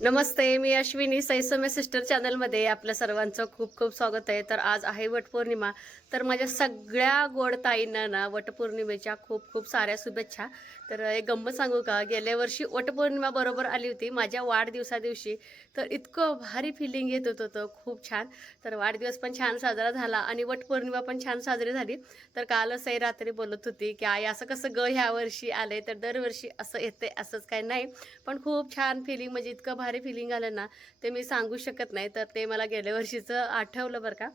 नमस्ते मी Ashwini सैसम्य sister चॅनलमध्ये आपल्या सर्वांचं खूप खूप स्वागत आहे. तर आज आहे वटपौर्णिमा. तर माझ्या सगळ्या गोड ताईंना ना वटपौर्णिमेच्या खूप खूप साऱ्या शुभेच्छा. तर एक गंमत सांगू का? गेल्या वर्षी वटपौर्णिमा बरोबर आली होती. माझ्या वाढदिवसा दिवशी तर इतकं भारी फिलिंग येत होतं होतं. खूप छान. तर वाढदिवस पण छान साजरा झाला आणि वटपौर्णिमा पण छान साजरी झाली. तर कालच आई रात्री बोलत होती की आई असं कसं ग ह्या वर्षी आले तर दरवर्षी असं येते असंच काही नाही. पण खूप छान फिलिंग म्हणजे इतकं भारी फिलिंग आलं ना ते मी सांगू शकत नाही. तर ते मला गेल्या वर्षीचं आठवलं बरं का.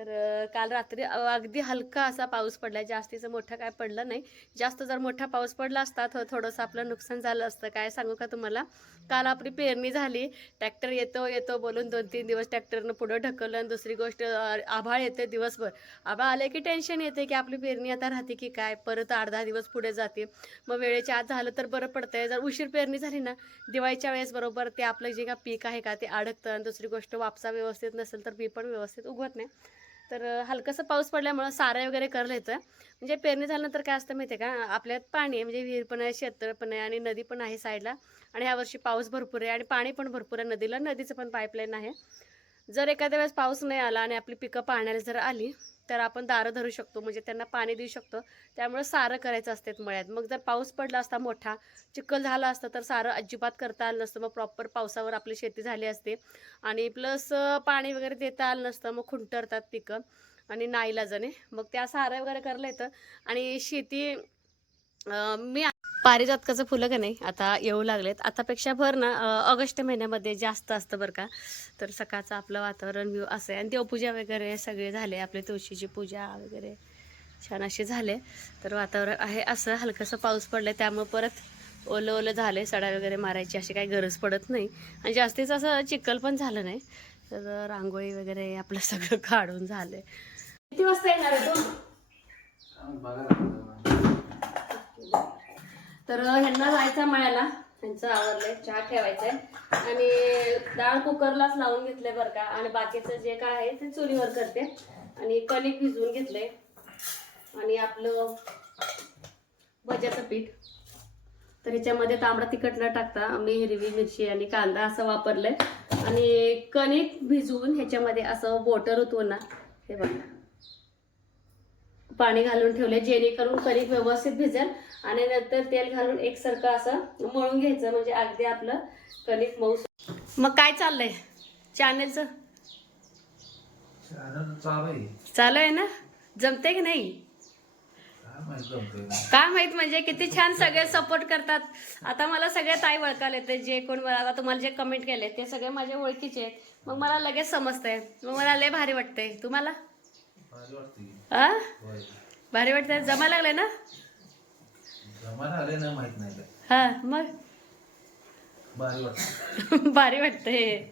तर काल रात्री अगदी हलका असा पाऊस पडला जास्तीचं मोठा काय पडलं नाही. जास्त जर मोठा पाऊस पडला असता तर थोडंसं आपलं नुकसान झालं असतं. काय सांगू का तुम्हाला? काल आपली पेरणी झाली. ट्रॅक्टर येतो येतो बोलून दोन तीन दिवस ट्रॅक्टरनं पुढं ढकललं आणि दुसरी गोष्ट आभाळ येते दिवसभर. आभाळ आले की टेन्शन येते की आपली पेरणी आता राहते की काय? परत आठ दहा दिवस पुढे जाते. मग वेळेच्या आत झालं तर बरं पडतंय. जर उशीर पेरणी झाली ना दिवाळीच्या वेळेस बरोबर ते आपलं जे का पीक आहे का ते अडकतं आणि दुसरी गोष्ट वापसा व्यवस्थित नसेल तर पीक पण व्यवस्थित उगवत नाही. तर हलकंसं पाऊस पडल्यामुळं सारं वगैरे करलं येतं म्हणजे पेरणी झाल्यानंतर काय असतं माहिती आहे का आपल्यात पाणी आहे म्हणजे विहीर पण आहे शेततळ पण आहे आणि नदी पण आहे साईडला. आणि ह्या वर्षी पाऊस भरपूर आहे आणि पाणी पण भरपूर आहे नदीला. नदीचं पण पाईपलाईन आहे. जर एखाद्या वेळेस पाऊस नाही आला आणि आपली पिकं पाण्याला जर आली तर आपण दारं धरू शकतो म्हणजे त्यांना पाणी देऊ शकतो. त्यामुळे सारं करायचं असते मळ्यात. मग जर पाऊस पडला असता मोठा चिखल झाला असता तर सारं अजिबात करता आलं नसतं. मग प्रॉपर पावसावर आपली शेती झाली असते. आणि प्लस पाणी वगैरे देता आलं नसतं मग खुंटरतात पिकं आणि नाईलाजाने. मग त्या सारं वगैरे करलं येतं. आणि शेती मी पारिजातकाचं फुलं का नाही आता येऊ लागलेत. आतापेक्षा भर ना ऑगस्ट महिन्यामध्ये जास्त असतं बरं का. तर सकाळचं आपलं वातावरण व्यू असं आहे. आणि देवपूजा वगैरे सगळे झाले आपले तुळशीची पूजा वगैरे छान असे झाले. तर वातावरण आहे असं हलकंसं पाऊस पडलं त्यामुळे परत ओलं ओलं झाले सडा वगैरे मारायची अशी काही गरज पडत नाही. आणि जास्तीच असं चिखल पण झालं नाही. तर रांगोळी वगैरे आपलं सगळं काढून झालंय. किती वाजता येणार आहे तू? तर ह्यांना जायचा मळ्याला. त्यांचं आवडलंय चहा ठेवायचंय. आणि डाळ कुकरलाच लावून घेतलंय बरं का. आणि बाकीचं जे काय आहे ते चुलीवर करते. आणि कणिक भिजवून घेतलंय. आणि आपलं भज्याचं पीठ. तर ह्याच्यामध्ये तांबडा तिखट न टाकता आम्ही हिरवी मिरची आणि कांदा असं वापरलंय. आणि कणिक भिजवून ह्याच्यामध्ये असं बोटर होतो ना हे बघा. पाणी घालून ठेवले जेणेकरून कणिक व्यवस्थित भिजेल आणि नंतर तेल घालून एकसारखं असं मळून घ्यायचं म्हणजे अगदी आपलं कणिक मऊ मग काय चाललंय? चॅनेलचं चालू आहे. ना? जमते की नाही? काय माहीत म्हणजे किती छान सगळे सपोर्ट करतात. आता मला सगळे ताई ओळखायला येते जे कोण आता तुम्हाला जे कमेंट केले ते सगळे माझ्या ओळखीचे आहेत. मग मला लगेच समजतंय. मग मला लय भारी वाटतंय. तुम्हाला. आ. भारी वाटतंय. जमा लागले ना? हा मग? भारी वाटते वाटतंय.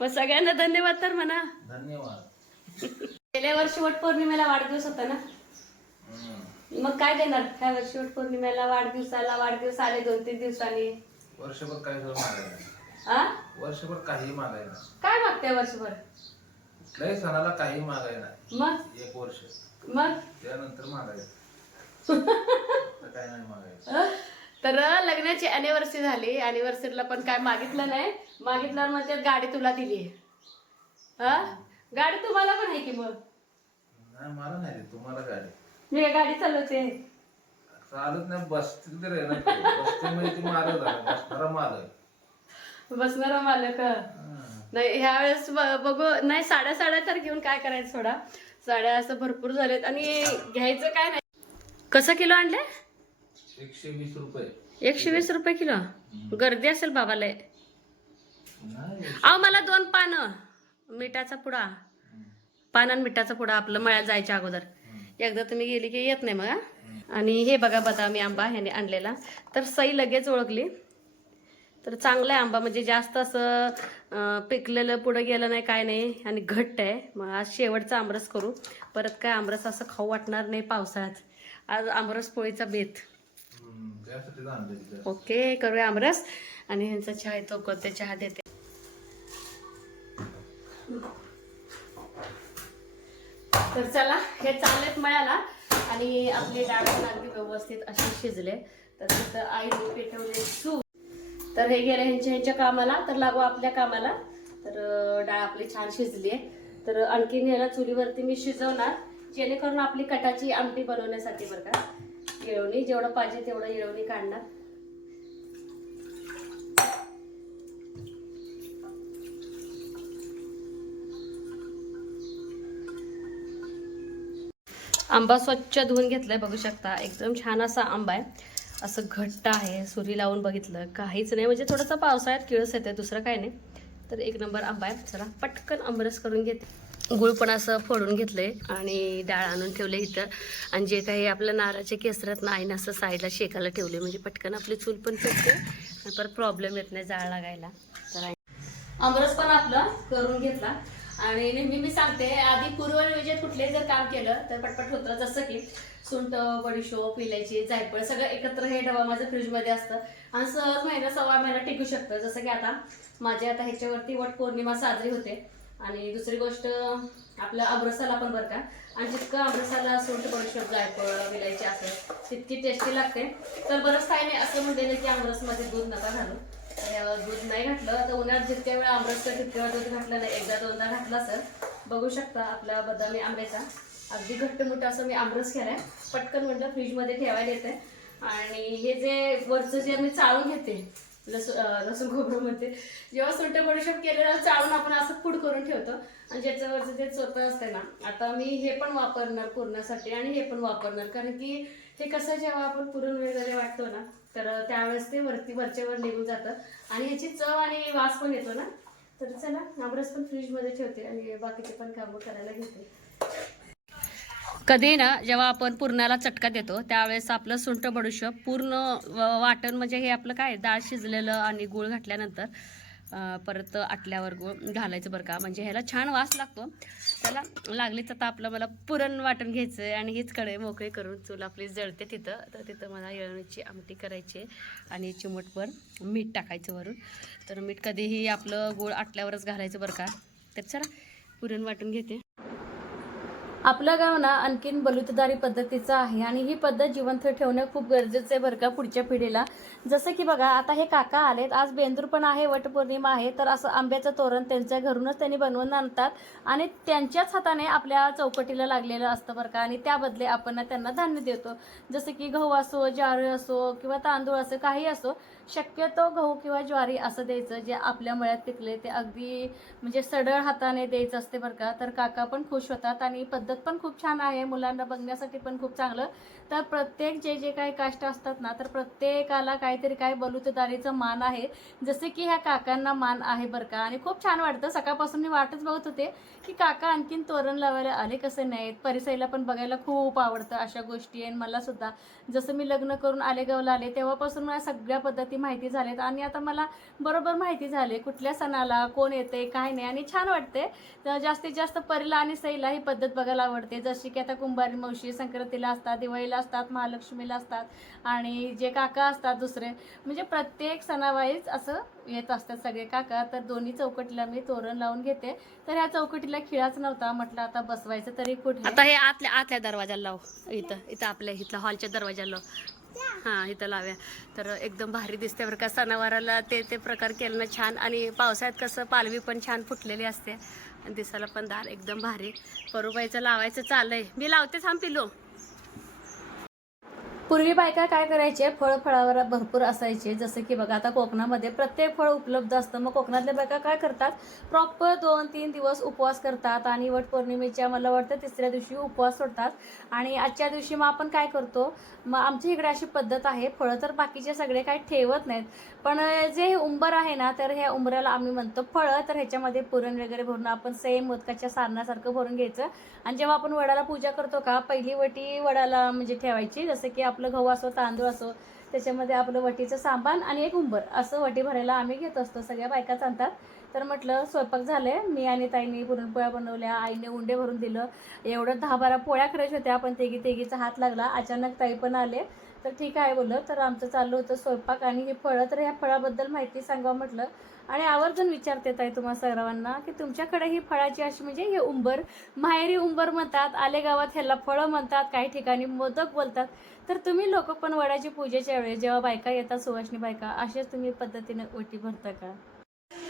मग सगळ्यांना धन्यवाद तर म्हणा. धन्यवाद. गेल्या वर्षी वट पौर्णिमेला वाढदिवस होता ना. मग काय देणार? ह्या वर्षी वट पौर्णिमेला वाढदिवसाला वाढदिवस आले दोन तीन दिवसांनी. वर्षभर काही वर्षभर काही मागायला काय मागते वर्षभर? कुठल्याही सणाला काही मागायला नाही. मग? एक वर्ष. मग? त्यानंतर मागायचं आता काय नाही मागायचं अ? तर लग्नाची अनिव्हर्सरी झाली. अनिव्हर्सरीला पण काय मागितलं नाही. मागितल्यावर म्हणजे गाडी तुला दिली गाडी तुम्हाला पण आहे की मग? नाही मला नाही तुम्हाला गाडी. मी काय गाडी चालवते? चालत नाही. बसतील तर आहे ना ते. बसतील म्हणजे ती मालक झाला बसणारा मालक. बसणारा मालक. हं. नाही ह्या वेळेस बघू. नाही साड्या साड्या तर घेऊन काय करायचं सोडा. साड्या असं भरपूर झालेत. आणि घ्यायचं काय नाही. कसं किलो आणले? एकशे वीस रुपये. एकशे वीस रुपये किलो? गर्दी असेल बाबाला. अहो मला दोन पानं. मिठाचा पुडा. पान आणि मिठाचा पुडा आपलं मळ्यात जायच्या अगोदर. एकदा तुम्ही गेली की येत नाही मग? आणि हे बघा बदामी आंबा ह्याने आणलेला. तर सई लगेच ओळखली. तर चांगला आहे आंबा. म्हणजे जास्त असं पिकलेलं पुढं गेलं नाही काय नाही. आणि घट्ट आहे. मग आज शेवटचा आमरस करू. परत काय आमरस असं खाऊ वाटणार नाही पावसाळ्यात. आज आमरस पोळीचा बेत. ओके करूया आमरस. आणि ह्यांचा चहा येतो. कोणते चहा देते? तर चला हे चाललेत मळाला आणि आपले डाळ अगदी व्यवस्थित अशी शिजले. तर तिथं आईने पेटवले सूप. तर हे गेले ह्यांच्या ह्यांच्या कामाला. तर लागू आपल्या कामाला. तर डाळ आपली छान शिजली आहे. तर आणखीन ह्याला चुलीवरती मी शिजवणार. जेणेकरून आपली कटाची आमटी बनवण्यासाठी बरं का. येळवणी जेवढं पाहिजे तेवढं येळवणी काढणार. आंबा स्वच्छ धुवून घेतलाय बघू शकता. एकदम छान असा आंबा आहे. असं घट्ट आहे सुरी लावून बघितलं काहीच नाही. म्हणजे थोडंसं पावसाळ्यात किळस येते दुसरं काय नाही. तर एक नंबर आंबा आहे. चला पटकन आंबरस करून घेते. गुळ पण असं फोडून घेतलंय आणि डाळ आणून ठेवले इथं. आणि जे काही आपल्या नारळाचे केसरत नाही आईनं असं साईडला शेकायला ठेवले म्हणजे पटकन आपली चूल पण पेटते आणि परत प्रॉब्लेम येत नाही जाळ लागायला. तर आई- पण आपलं करून घेतला. आणि नेहमी मी सांगते आधी पूर्व नियोजित कुठले जर काम केलं तर पटपट होतं जसं की सुंठ बडीशोप इलायची जायफळ सगळं एकत्र हे डबा माझं फ्रीजमध्ये असतं. आणि सहज महिना सव्वा महिना टिकू शकतं. जसं की आता माझ्या आता ह्याच्यावरती वट पौर्णिमा साजरी होते. आणि दुसरी गोष्ट आपलं अब्रसाला पण बरं का. आणि जितकं अब्रसाला सुंट बडीशोप जायफळ विलायची असेल तितकी टेस्टी लागते. तर बरंच काही नाही असं म्हणलेलं की अब्रसमध्ये दूध नका घालू. तर दूध नाही घातलं. तर उन्हात जितक्या वेळा आमरस कर तितक्या वेळा दूध घातलं नाही. एकदा दोनदा घातलं असेल बघू शकता आपला बदामी आंब्याचा. अगदी घट्ट मोठा असं मी आमरस केलाय पटकन म्हटलं फ्रीजमध्ये ठेवायला येते आणि हे जे वरचं जे मी चाळून घेते लसूण लसूण खोबरं म्हणते जेव्हा सुंठ बडीशोप केलेलं चाळून आपण असं फूड करून ठेवतो. आणि ज्याच्यावरचं ते चोतं असते ना आता मी हे पण वापरणार पूर्णासाठी आणि हे पण वापरणार. कारण की हे कसं जेव्हा आपण पुरण वगैरे वाटतो ना तर त्यावेळेस ते वरती वरच्यावर निघून जातं. आणि ह्याची चव आणि वास पण येतो ना? तर चला आमरस पण फ्रीजमध्ये ठेवते आणि बाकीचे पण कामं करायला घेते. कधी ना जेव्हा आपण पुरणाला चटका देतो त्यावेळेस आपलं सुंठ बडूशोप पूर्ण वाटण म्हणजे हे आपलं काय? डाळ शिजलेलं आणि गूळ घातल्यानंतर परत आटल्यावर गूळ घालायचं बरं का. म्हणजे ह्याला छान वास लागतो. त्याला लागलीच आता आपलं मला पुरण वाटण घ्यायचं आहे आणि हीच कडे मोकळी करून चूल आपली जळते तिथं. तर तिथं मला येळणीची आमटी करायची आहे आणि चिमटभर मीठ टाकायचं वरून. तर मीठ कधीही आपलं गूळ आटल्यावरच घालायचं बरं का. तर चला पुरण वाटून घेते. आपलं गाव ना आणखीन बलुतदारी पद्धतीचं आहे आणि ही पद्धत जिवंत ठेवणं खूप गरजेचं आहे बरं का पुढच्या पिढीला. जसं की बघा आता हे काका आलेत. आज बेंदूर पण आहे वटपौर्णिमा आहे. तर असं आंब्याचं तोरण त्यांच्या घरूनच त्यांनी बनवून आणतात. आणि त्यांच्याच हाताने आपल्या चौकटीला लागलेलं असतं बरं का. आणि त्याबदले आपण त्यांना धान्य देतो. जसं की गहू असो ज्वारी असो किंवा तांदूळ असो काही असो. शक्यतो गहू किंवा ज्वारी असं द्यायचं जे आपल्या मळ्यात पिकले ते अगदी म्हणजे सडळ हाताने द्यायचं असते बरं का. तर काका पण खुश होतात आणि पद्धत पण खूप छान आहे मुलांना बघण्यासाठी पण खूप चांगलं. तर प्रत्येक जे जे काही काष्ट असतात ना तर प्रत्येकाला काहीतरी काय बलुतदारीचं मान आहे. जसे की ह्या काकांना मान आहे बरं का. आणि खूप छान वाटतं. सकाळपासून मी वाटच बघत होते की काका आणखीन तोरण लावायला आले कसे नाहीत? परिसईला पण बघायला खूप आवडतं अशा गोष्टी आणि मला सुद्धा जसं मी लग्न करून आलेगावला आले तेव्हापासून मला सगळ्या पद्धती माहिती झाल्यात आणि आता मला बरोबर माहिती झाले कुठल्या सणाला कोण येते काय नाही. आणि छान वाटते तर जास्तीत जास्त परीला आणि सईला ही पद्धत बघायला आवडते. जशी की आता कुंभारी मावशी संक्रांतीला असतात दिवाळीला असतात महालक्ष्मीला असतात आणि जे काका असतात दुसरे. म्हणजे प्रत्येक सणावाईज असं येत असतात सगळे काका. तर दोन्ही चौकटीला मी तोरण लावून घेते. तर ह्या चौकटीला खिळाच नव्हता. म्हटलं आता बसवायचं तरी कुठे? आता हे आतल्या आतल्या दरवाजाला लाव. इथं इथं आपल्या इथला हॉलच्या दरवाजाला लाव. हां इथं लाव्या. तर एकदम भारी दिसते बरं का सणावाराला ते ते प्रकार केलं ना छान. आणि पावसाळ्यात कसं पालवी पण छान फुटलेली असते. आणि दिसायला पण दार एकदम भारी. करूबाईचं लावायचं चाललंय. मी लावते थांब पिलो पूर्वी बायका काय करायचे? फळ फळावर भरपूर असायचे. जसं की बघा आता कोकणामध्ये प्रत्येक फळ उपलब्ध असतं. मग कोकणातल्या बायका काय करतात? प्रॉपर दोन तीन दिवस उपवास करतात आणि वट पौर्णिमेच्या मला वाटतं तिसऱ्या दिवशी उपवास सोडतात. आणि आजच्या दिवशी मग आपण काय करतो? मग आमच्या इकडे अशी पद्धत आहे. फळं तर बाकीचे सगळे काही ठेवत नाहीत. पण जे हे उंबर आहे ना तर ह्या उंबराला आम्ही म्हणतो फळं. तर ह्याच्यामध्ये पुरण वगैरे भरून आपण सेम मोदकाच्या सारणासारखं भरून घ्यायचं. आणि जेव्हा आपण वडाला पूजा करतो का पहिली वटी वडाला म्हणजे ठेवायची जसं की आपलं गहू असो तांदूळ असो त्याच्यामध्ये आपलं वटीचं सामान आणि एक उंबर असं वटी भरायला आम्ही घेत असतो. सगळ्या बायकाच आणतात तर म्हटलं स्वयंपाक झाले मी आणि ताईने पुरणपोळ्या बनवल्या आईने उंडे भरून दिलं. एवढं दहा बारा पोळ्या करायच्या होत्या आपण तेगी तेगीचा हात लागला. अचानक ताई पण आले. तर ठीक आहे बोललं. तर आमचं चाललं होतं स्वयंपाक आणि हे फळं तर ह्या फळाबद्दल माहिती सांगावं म्हटलं. आणि आवर्जून विचारते ताई तुम्हा सर्वांना की तुमच्याकडे ही फळाची अशी म्हणजे हे उंबर माहेरी उंबर म्हणतात आले गावात ह्याला फळं म्हणतात काही ठिकाणी मोदक बोलतात. तर तुम्ही लोक पण वडाची पूजेच्या वेळेस जेव्हा बायका येतात सुवासनी बायका अशाच तुम्ही पद्धतीने ओटी भरता का?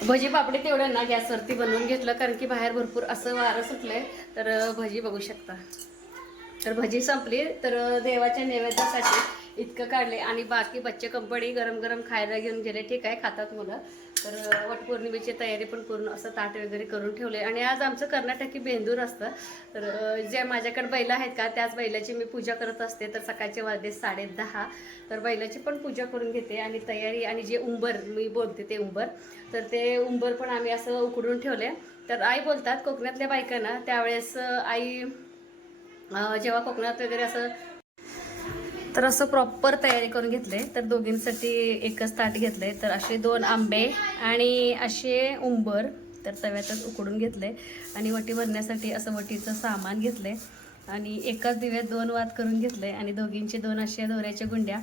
भजी पापडी तेवढं ना गॅसवरती बनवून घेतलं कारण की बाहेर भरपूर असं वारं सुटलंय. तर भजी बघू शकता. तर भजी संपली. तर देवाच्या नैवेद्यासाठी इतकं काढले आणि बाकी बच्चे कंपनी गरम गरम खायला घेऊन गेले. ठीक आहे खातात मुलं. तर वटपौर्णिमेची तयारी पण पूर्ण असं ताट वगैरे करून ठेवले. आणि आज आमचं कर्नाटकी बेंदूर असतं. तर जे माझ्याकडे बैल आहेत का त्याच बैलाची मी पूजा करत असते. तर सकाळचे वाजले साडे दहा तर बैलाची पण पूजा करून घेते आणि तयारी आणि जे उंबर मी बोलते ते उंबर. तर ते उंबर पण आम्ही असं उकडून ठेवले. तर आई बोलतात कोकणातल्या बायकांना त्यावेळेस आई जेव्हा कोकणात वगैरे असं तर असं प्रॉपर तयारी करून घेतले तर दोघींसाठी एकच ताट घेतले तर असे दोन आंबे आणि असे उंबर तर तव्यातच उकडून घेतले. आणि वटी भरण्यासाठी असं वटीचं सामान घेतले आणि एकाच दिव्यात दोन वाद करून घेतले आणि दोघींचे दोन असे दोऱ्याच्या गुंड्या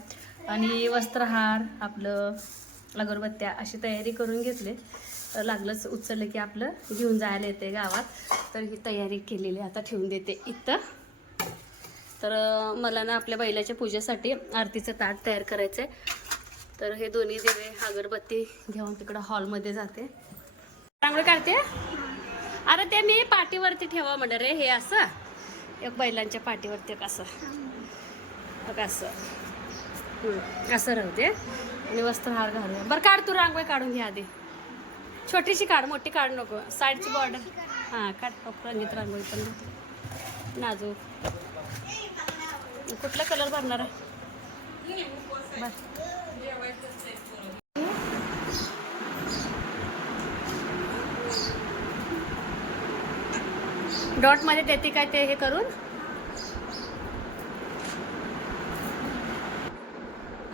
आणि वस्त्रहार आपलं अगरबत्त्या अशी तयारी करून घेतले. तर लागलंच उचललं की आपलं घेऊन जायला येते गावात. तर ही तयारी केलेली आता ठेवून देते इथं. तर मला ना आपल्या बैलाच्या पूजेसाठी आरतीचं ताट तयार करायचं आहे तर हे दोन्ही दिवे अगरबत्ती घेऊन तिकडं हॉलमध्ये जाते. चांगलं काढते अरे ते मी पाठीवरती ठेवा म्हणलं रे हे असं. एक बैलांच्या पाठीवरती एक असं. बघ असं. असं राहू दे. आणि वस्त्रहार घालूया बरं काढ तू रांगोळी काढून घ्या आधी. छोटीशी काढ मोठी काढ नको. साईडची बॉर्डर हां काढ. रंगीत रांगोळी पण. नाजूक. कुठला कलर भरणार आहे? डॉटमध्ये डॉटमध्ये देते काय ते हे करून?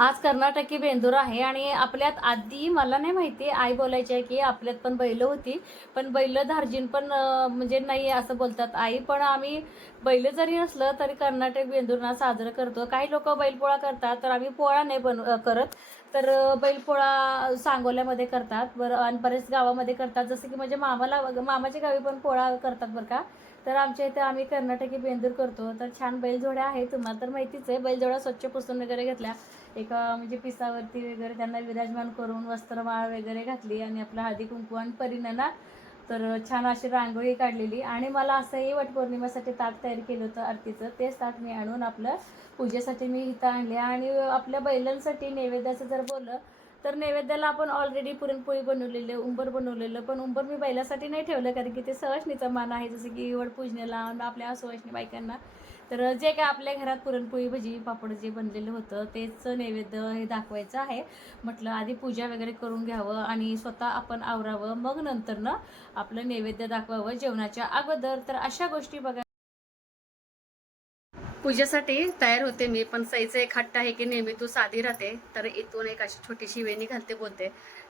आज कर्नाटकी बेंदूर आहे आणि आपल्यात आधी मला नाही माहिती आई बोलायची आहे की आपल्यात पण बैल होती पण बैल धार्जिन पण म्हणजे नाही आहे असं बोलतात आई. पण आम्ही बैल जरी नसलं तरी कर्नाटक बेंदूरना साजरं करतो. काही लोक बैलपोळा करतात तर आम्ही पोळा नाही बन करत. तर बैलपोळा सांगोल्यामध्ये करतात बरं आणि बरेच गावामध्ये करतात. जसं की म्हणजे मामाला मामाच्या गावी पण पोळा करतात बरं का? तर आमच्या इथे आम्ही कर्नाटकी बेंदूर करतो. तर छान बैलजोड्या आहे तुम्हाला तर माहितीच आहे बैलजोड्या स्वच्छ पुसून वगैरे घेतल्या. एका म्हणजे पिसावरती वगैरे त्यांना विराजमान करून वस्त्रमाळ वगैरे घातली आणि आपला हळदी कुंकू आणि परिणाला तर छान अशी रांगोळी काढलेली. आणि मला असंही वटपौर्णिमेसाठी ताट तयार केलं होतं आरतीचं. तेच ताट मी आणून आपलं पूजेसाठी मी इथं आणले. आणि आपल्या बैलांसाठी नैवेद्याचं जर बोललं तर नैवेद्याला आपण ऑलरेडी पुरणपोळी बनवलेलं उंबर बनवलेलं. पण उंबर मी बैलासाठी नाही ठेवलं कारण की ते सहसणीचा मान आहे. जसं की वडपूजनेला आपल्या सुवासनी बायकांना. तर जे काय आपल्या घरात पुरणपोळी भजी पापड जे बनलेलं होतं तेच नैवेद्य हे दाखवायचं आहे. म्हटलं आधी पूजा वगैरे करून घ्यावं आणि स्वतः आपण आवरावं. मग नंतर ना आपलं नैवेद्य दाखवावं जेवणाच्या अगोदर. तर अशा गोष्टी बघा. पूजेसाठी तयार होते मी पण सईचं एक हट्ट आहे की नेहमी तू साधी राहते. तर इथून एक अशी छोटीशी वेणी घालते बोलते.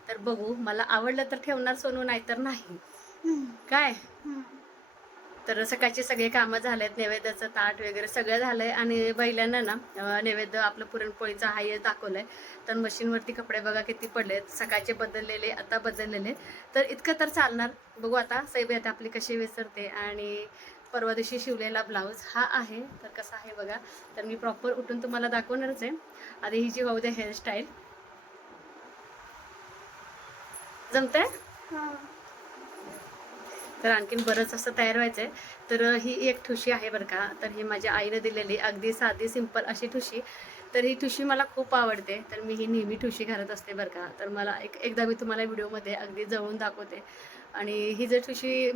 तर बघू मला आवडलं तर ठेवणार सोनू नाही. तर नाही काय तर सकाळची सगळे कामं झालेत नैवेद्याचं ताट वगैरे सगळं झालंय आणि बैलांना ना नैवेद्य आपलं पुरणपोळीचा हाय दाखवलंय. तर मशीनवरती कपडे बघा किती पडलेत सकाळचे बदललेले आता बदललेले. तर इतकं तर चालणार. बघू आता सैबी आता आपली कशी विसरते आणि परवा दिवशी शिवलेला ब्लाऊज हा आहे. तर कसा आहे बघा. तर मी प्रॉपर उठून तुम्हाला दाखवणारच आहे. आधी ही जी दे हेअरस्टाईल जमतंय? तर आणखीन बरंच असं तयार व्हायचं आहे तर ही एक ठुशी आहे बरं का. तर ही माझ्या आईनं दिलेली अगदी साधी सिंपल अशी ठुशी. तर ही ठुशी मला खूप आवडते. तर मी ही नेहमी ठुशी घालत असते बरं का. तर मला एक एकदा मी तुम्हाला व्हिडिओमध्ये अगदी जवळून दाखवते. आणि ही जर ठुशी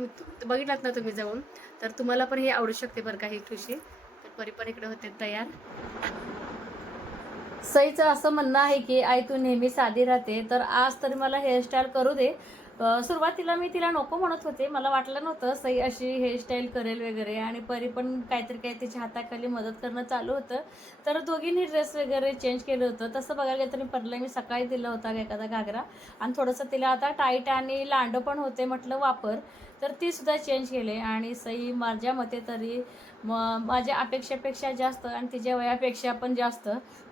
बघितलात ना तुम्ही जवळून तर तुम्हाला पण ही आवडू शकते बरं का ही ठुशी. तर परी पण इकडे होते तयार. सईचं असं म्हणणं आहे की आई तू नेहमी साधी राहते तर आज तरी मला हेअरस्टाईल करू दे. सुरुवातीला मी तिला नको म्हणत होते. मला वाटलं नव्हतं सई अशी हेअरस्टाईल करेल वगैरे आणि परी पण काहीतरी काही तिच्या हाताखाली मदत करणं चालू होतं. तर दोघींनी ड्रेस वगैरे चेंज केलं होतं. तसं बघायला गेलं तर मी परला मी सकाळी दिला होता एखादा घागरा. आणि थोडंसं तिला आता टाईट आणि लांडं पण होते म्हटलं वापर. तर ती सुद्धा चेंज केले आणि सई माझ्या मते तरी म माझ्या अपेक्षेपेक्षा जास्त आणि तिच्या वयापेक्षा पण जास्त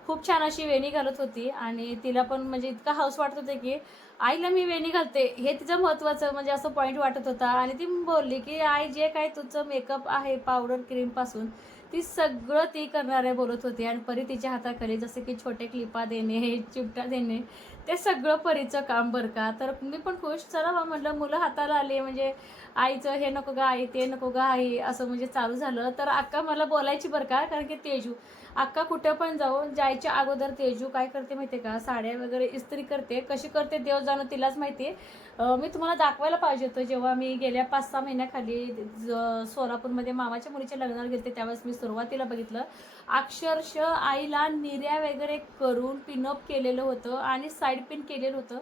खूप छान अशी वेणी घालत होती. आणि तिला पण म्हणजे इतका हाऊस वाटत होते की आईला मी वेणी घालते. हे तिचं महत्त्वाचं म्हणजे असं पॉईंट वाटत होता. आणि ती बोलली की आई जे काय तुझं मेकअप आहे पावडर क्रीमपासून ती सगळं ती करणारे बोलत होती. आणि परी तिच्या हाताखाली जसे की छोटे क्लिपा देणे चिपटा देणे ते सगळं परीचं काम बरं का? तर मी पण खुश. चला बा म्हटलं मुलं हाताला आली म्हणजे आईचं हे नको गा आई ते नको गा आई असं म्हणजे चालू झालं. तर अक्का मला बोलायची बरं का? कारण की तेजू अक्का कुठं पण जाऊन जायच्या अगोदर तेजू काय करते माहिती का? साड्या वगैरे इस्त्री करते. कशी करते देव जाणं तिलाच माहिती आहे मी तुम्हाला दाखवायला पाहिजे होतं जेव्हा मी गेल्या पाच सहा महिन्याखाली ज- सोलापूरमध्ये मामाच्या मुलीच्या लग्नाला गेले त्यावेळेस मी सुरुवातीला बघितलं. अक्षरशः आईला निर्या वगैरे करून पिनअप केलेलं होतं आणि साईड पिन केलेलं होतं.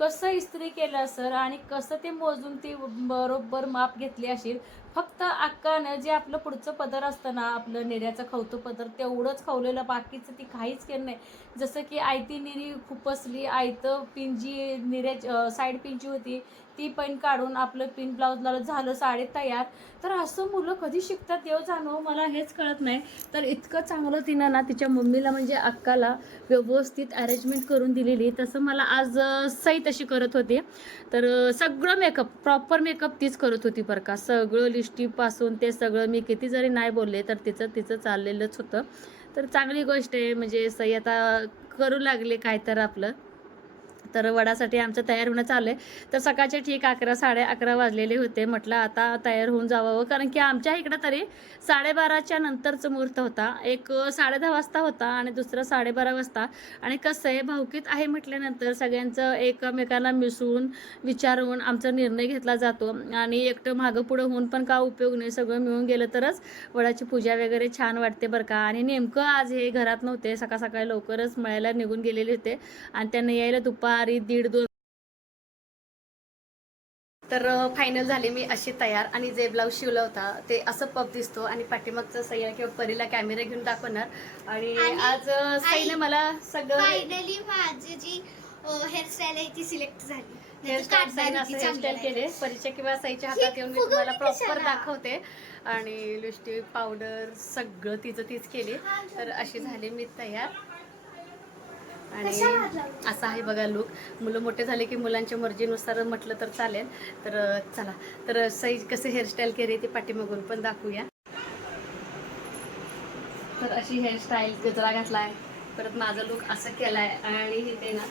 कसं इस्त्री केलं सर? आणि कसं ते मोजून ती बरोबर माप घेतली असेल? फक्त अक्कानं जे आपलं पुढचं पदर असतं ना आपलं नेऱ्याचं खवतं पदर तेवढंच खवलेलं. बाकीचं ती काहीच केलं नाही. जसं की आयती निरी खुपसली आयतं पिंजी निर्या साईड पिंजी होती. ती पण काढून आपलं पिन ब्लाऊज झालं साडी तयार. तर असं मुलं कधी शिकतात देव जाणो मला हेच कळत नाही. तर इतकं चांगलं तिनं ना तिच्या मम्मीला म्हणजे अक्काला व्यवस्थित अरेंजमेंट करून दिलेली. तसं मला आज सही सई तशी करत होती. तर सगळं मेकअप प्रॉपर मेकअप तीच करत होती बरं का. सगळं लिस्टीपासून ते सगळं मी किती जरी नाही बोलले तर तिचं तिचं चाललेलंच होतं. तर चांगली गोष्ट आहे म्हणजे सई आता करू लागले काय तर आपलं. तर वडासाठी आमचं तयार होणं चाललं आहे. तर सकाळचे ठीक अकरा साडे अकरा वाजलेले होते. म्हटलं आता तयार होऊन जावावं कारण की आमच्या इकडं तरी साडेबाराच्या नंतरचं मुहूर्त होता. एक साडेदहा वाजता होता आणि दुसरं साडेबारा वाजता. आणि कसं आहे भाऊकीत आहे म्हटल्यानंतर सगळ्यांचं एकमेकांना मिसळून विचारून आमचा निर्णय घेतला जातो. आणि एकटं मागं पुढं होऊन पण का उपयोग नाही सगळं मिळून गेलं तरच वडाची पूजा वगैरे छान वाटते बरं का. आणि नेमकं आज हे घरात नव्हते. सकाळ सकाळी लवकरच मळ्याला निघून गेलेले होते. आणि त्यांना यायला दुपार दीड दोन तर फायनल झाले मी अशी तयार आणि जे ब्लाऊज शिवला होता ते असं पप दिसतो आणि पाठीमागचं सह्या किंवा परीला कॅमेरा घेऊन दाखवणार. आणि आज सईने मला सगळं फायनली माझी जी हेअरस्टाईल आहे ती सिलेक्ट झाली. हेअरस्टाईल सईने असं हेअरस्टाईल केले. परीच्या किंवा सईच्या ही हातात येऊन मी तुम्हाला प्रॉपर? दाखवते. आणि लिपस्टिक पावडर सगळं तिचं तीच केली. तर अशी झाली मी तयार. आणि? असा आहे बघा लुक मुलं मोठे झाले की मुलांच्या मर्जीनुसार म्हटलं तर चालेल. तर चला. तर सई कसे हेअरस्टाईल केली ते पाठीमागून पण दाखवूया. तर अशी हेअरस्टाईल गजरा घातलाय. परत माझा लुक असं केलाय. आणि इथे ना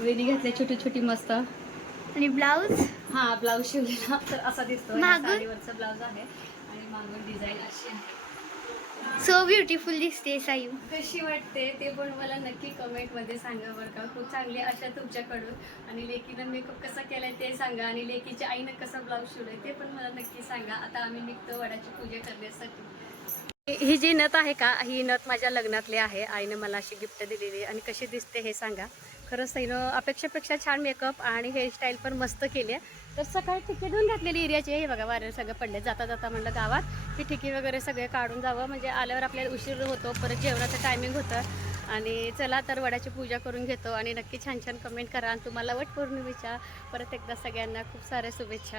वेणी घातली छोटी छोटी मस्त. आणि ब्लाऊज हा ब्लाऊज शिवलेला. तर असा दिसतो? साडीवरचा ब्लाऊज आहे. आणि मागून डिझाईन अशी आहे. सो ब्युटिफुल दिसते साई. कशी वाटते ते पण मला नक्की कमेंटमध्ये सांगा बरं का. खूप चांगली आशा तुमच्याकडून. आणि लेकीनं मेकअप कसा केलाय ते सांगा. आणि लेकीच्या आईनं कसा ब्लाऊज शिवलाय ते पण मला नक्की सांगा. आता आम्ही निघतो वडाची पूजा करण्यासाठी. ही जी नथ आहे का? ही नथ माझ्या लग्नातली आहे. आईनं मला अशी गिफ्ट दिलेली आणि कशी दिसते हे सांगा. खरंच ताईनं अपेक्षेपेक्षा छान मेकअप आणि हेअरस्टाईल पण मस्त केली आहे. तर सकाळी ठिकी धुवून घातलेली एरियाची हे बघा वारे सगळं पडले. जाता जाता म्हणलं गावात की ठिकी वगैरे सगळे काढून जावं. म्हणजे आल्यावर आपल्याला उशीर होतो परत जेवणाचं टायमिंग होतं. आणि चला तर वडाची पूजा करून घेतो. आणि नक्की छान छान कमेंट करा. आणि तुम्हाला वट पौर्णिमेच्या परत एकदा सगळ्यांना खूप साऱ्या शुभेच्छा.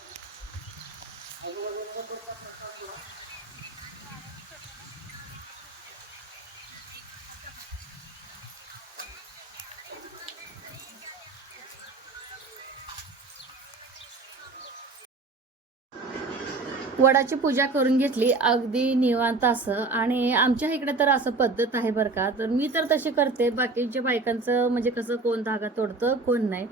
वडाची पूजा करून घेतली अगदी निवांत असं. आणि आमच्या इकडे तर असं पद्धत आहे बरं का. तर मी तर तशी करते. बाकीच्या बायकांचं म्हणजे कसं कोण धागा तोडतं कोण नाही.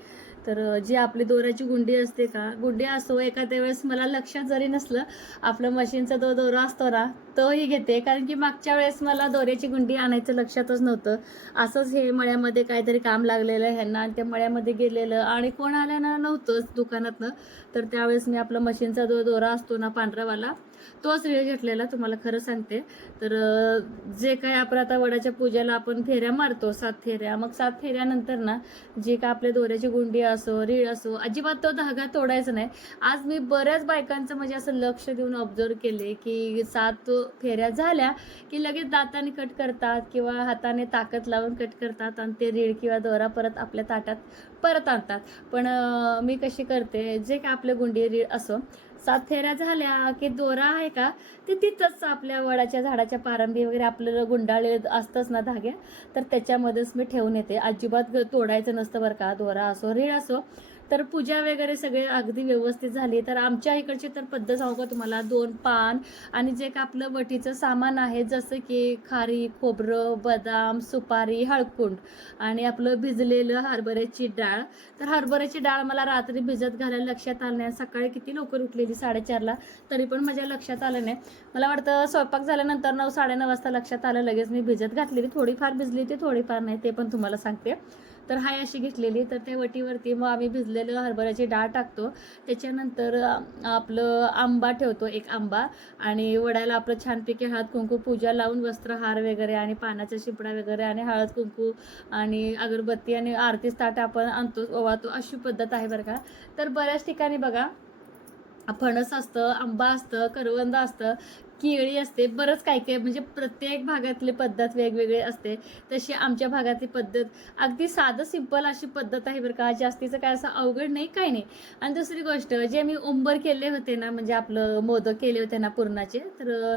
तर जी आपली दोऱ्याची गुंडी असते का गुंडी असो एखाद्या वेळेस मला लक्षात जरी नसलं आपलं मशीनचा जो दोरा असतो ना तोही घेते. कारण की मागच्या वेळेस मला दोऱ्याची गुंडी आणायचं लक्षातच नव्हतं. असंच हे मळ्यामध्ये काहीतरी काम लागलेलं आहे ह्यांना आणि त्या मळ्यामध्ये गेलेलं आणि कोण आल्यानं नव्हतंच दुकानातनं. तर त्यावेळेस मी आपला मशीनचा जो दोरा असतो ना पांढरावाला तोच वेळ घेतलेला तुम्हाला खरं सांगते. तर जे काय आपण आता वडाच्या पूजेला आपण फेऱ्या मारतो सात फेऱ्या मग सात फेऱ्यानंतर ना जे काय आपल्या दोऱ्याची गुंडी असो रीळ असो अजिबात तो धागा तोडायचा नाही. आज मी बऱ्याच बायकांचं म्हणजे असं लक्ष देऊन ऑब्झर्व केले की सात फेऱ्या झाल्या की लगेच दाताने कट करतात किंवा हाताने ताकद लावून कट करतात आणि ते रीळ किंवा दोरा परत आपल्या ताटात परत आणतात. पण मी कशी करते जे काय आपल्या गुंडी रीळ असो सात फेऱ्या झाल्या की दोरा आहे का ते तिथंच आपल्या वडाच्या झाडाच्या पारंबी वगैरे आपल्याला गुंडाळे असतंच ना धाग्या तर त्याच्यामध्येच मी ठेवून येते. अजिबात तोडायचं नसतं बरं का. दोरा असो रीळ असो. तर पूजा वगैरे सगळे अगदी व्यवस्थित झाली. तर आमच्या इकडची तर पद्धत सांगू का तुम्हाला? दोन पान आणि जे का आपलं वटीचं सामान आहे जसं की खारी खोबरं बदाम सुपारी हळकुंड आणि आपलं भिजलेलं हरभऱ्याची डाळ. तर हरभऱ्याची डाळ मला रात्री भिजत घालायला लक्षात आलं नाही. सकाळी किती लवकर उठलेली? साडेचारला. तरी पण माझ्या लक्षात आलं नाही. मला वाटतं स्वयंपाक झाल्यानंतर नऊ साडेनऊ वाजता लक्षात आलं लगेच मी भिजत घातलेली. थोडीफार भिजली ती थोडीफार नाही ते पण तुम्हाला सांगते. तर हाय अशी घेतलेली. तर त्या वटीवरती मग आम्ही भिजलेलं हरभऱ्याची डाळ टाकतो. त्याच्यानंतर आपलं आंबा ठेवतो एक आंबा. आणि वडायला आपलं छानपैकी हळद कुंकू पूजा लावून वस्त्रहार वगैरे आणि पानाचा शिपडा वगैरे आणि हळद कुंकू आणि अगरबत्ती आणि आरतीच ताट आपण आणतो ओवाळतो. अशी पद्धत आहे बरं का. तर बऱ्याच ठिकाणी बघा फणस असतं आंबा असतं करवंद असतं. केळी असते बरंच काय काय म्हणजे प्रत्येक भागातली पद्धत वेगवेगळी असते. तशी आमच्या भागातली पद्धत अगदी साधं सिंपल अशी पद्धत आहे बरं का. जास्तीचं काय असं अवघड नाही काही नाही. आणि दुसरी गोष्ट जे मी उंबर केले होते ना म्हणजे आपलं मोदक केले होते ना पुरणाचे तर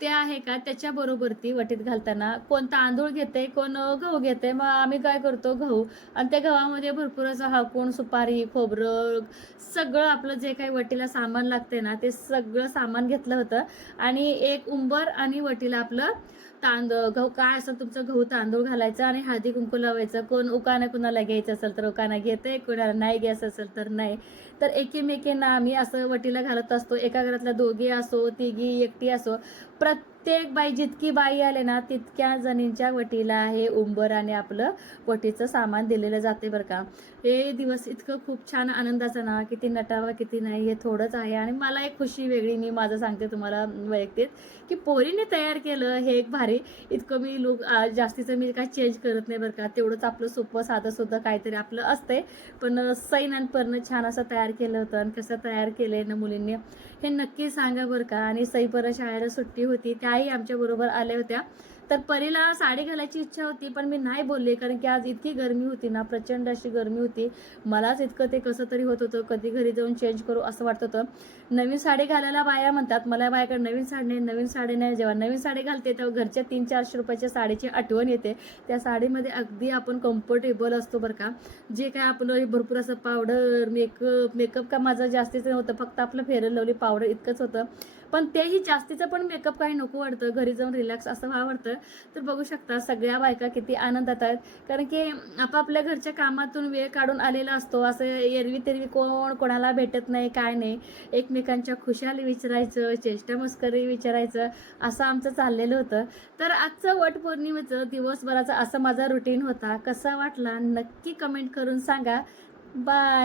ते आहे का त्याच्याबरोबर ती वटीत घालताना कोण तांदूळ घेते कोण गहू घेते मग आम्ही काय करतो गहू. आणि त्या गव्हामध्ये भरपूर असं हाकून सुपारी खोबरं सगळं आपलं जे काही वटीला सामान लागते ना ते सगळं सामान घेतलं होतं. आणि एक उंबर आणि वटीला आपलं तांदूळ. गहू काय असेल तुमचं गहू तांदूळ घालायचा आणि हळदी कुंकू लावायचं. कोण उकाना कुणाला घ्यायचं असेल तर उकाना घेते कुणाला नाही घ्यायचं असेल तर नाही. तर एकीमेकींना आम्ही असं वटीला घालत असतो. एका घरातल्या दोघी असो तिघी एकटी असो प्रत्येक बाई जितकी बाई आले ना तितक्या जणींच्या वटीला हे उंबर आणि आपलं वटीचं सामान दिलेलं जाते बरं का. हे दिवस इतकं खूप छान आनंदाचं ना किती नटावा किती नाही हे थोडंच आहे. आणि मला एक खुशी वेगळी मी माझं सांगते तुम्हाला वैयक्तिक की पोरीने तयार केलं हे एक भारी. इतकं मी लोक जास्तीचं मी काय चेंज करत नाही बरं का. तेवढंच आपलं सोपं साधं सुद्धा काहीतरी आपलं असतंय. पण सैन आणि पर्ण छान असं तयार केलं होतं आणि कसं तयार केलंय ना मुलींनी. हे नक्की सांगा बरं का. आणि सईपर शाळेला सुट्टी होती त्याही आमच्या बरोबर आल्या होत्या. तर परीला साडी घालायची इच्छा होती पण मी नाही बोलले कारण की आज इतकी गरमी होती ना प्रचंड अशी गरमी होती. मलाच इतकं ते कसं तरी होत होतं कधी घरी जाऊन चेंज करू असं वाटत होतं. नवीन साडी घालायला बाया म्हणतात मला बायाकडे नवीन साडी नाही नवीन साडी नाही जेव्हा नवीन साडी घालते तेव्हा घरच्या तीन चारशे रुपयाच्या साडीची आठवण येते. त्या साडीमध्ये अगदी आपण कम्फर्टेबल असतो बरं का. जे काय आपलं हे भरपूर असं पावडर मेकअप मेकअप का माझं जास्तीचं नव्हतं फक्त आपलं फेअर लवली पावडर इतकंच होतं. पण तेही जास्तीचं पण मेकअप काही नको वाटतं. घरी जाऊन रिलॅक्स असं व्हावं वाटतं तर बघू शकता सगळ्या बायका किती आनंदात आहेत. कारण की आपापल्या घरच्या कामातून वेळ काढून आलेला असतो. असं एरवी तेरवी कोण कोणाला भेटत नाही काय नाही. एकमेकांच्या खुशाली विचारायचं चेष्टा मस्करी विचारायचं असं आमचं चाललेलं होतं. तर आजचं वटपौर्णिमेचं दिवसभराचं असं माझा रुटीन होता. कसा वाटला नक्की कमेंट करून सांगा. बाय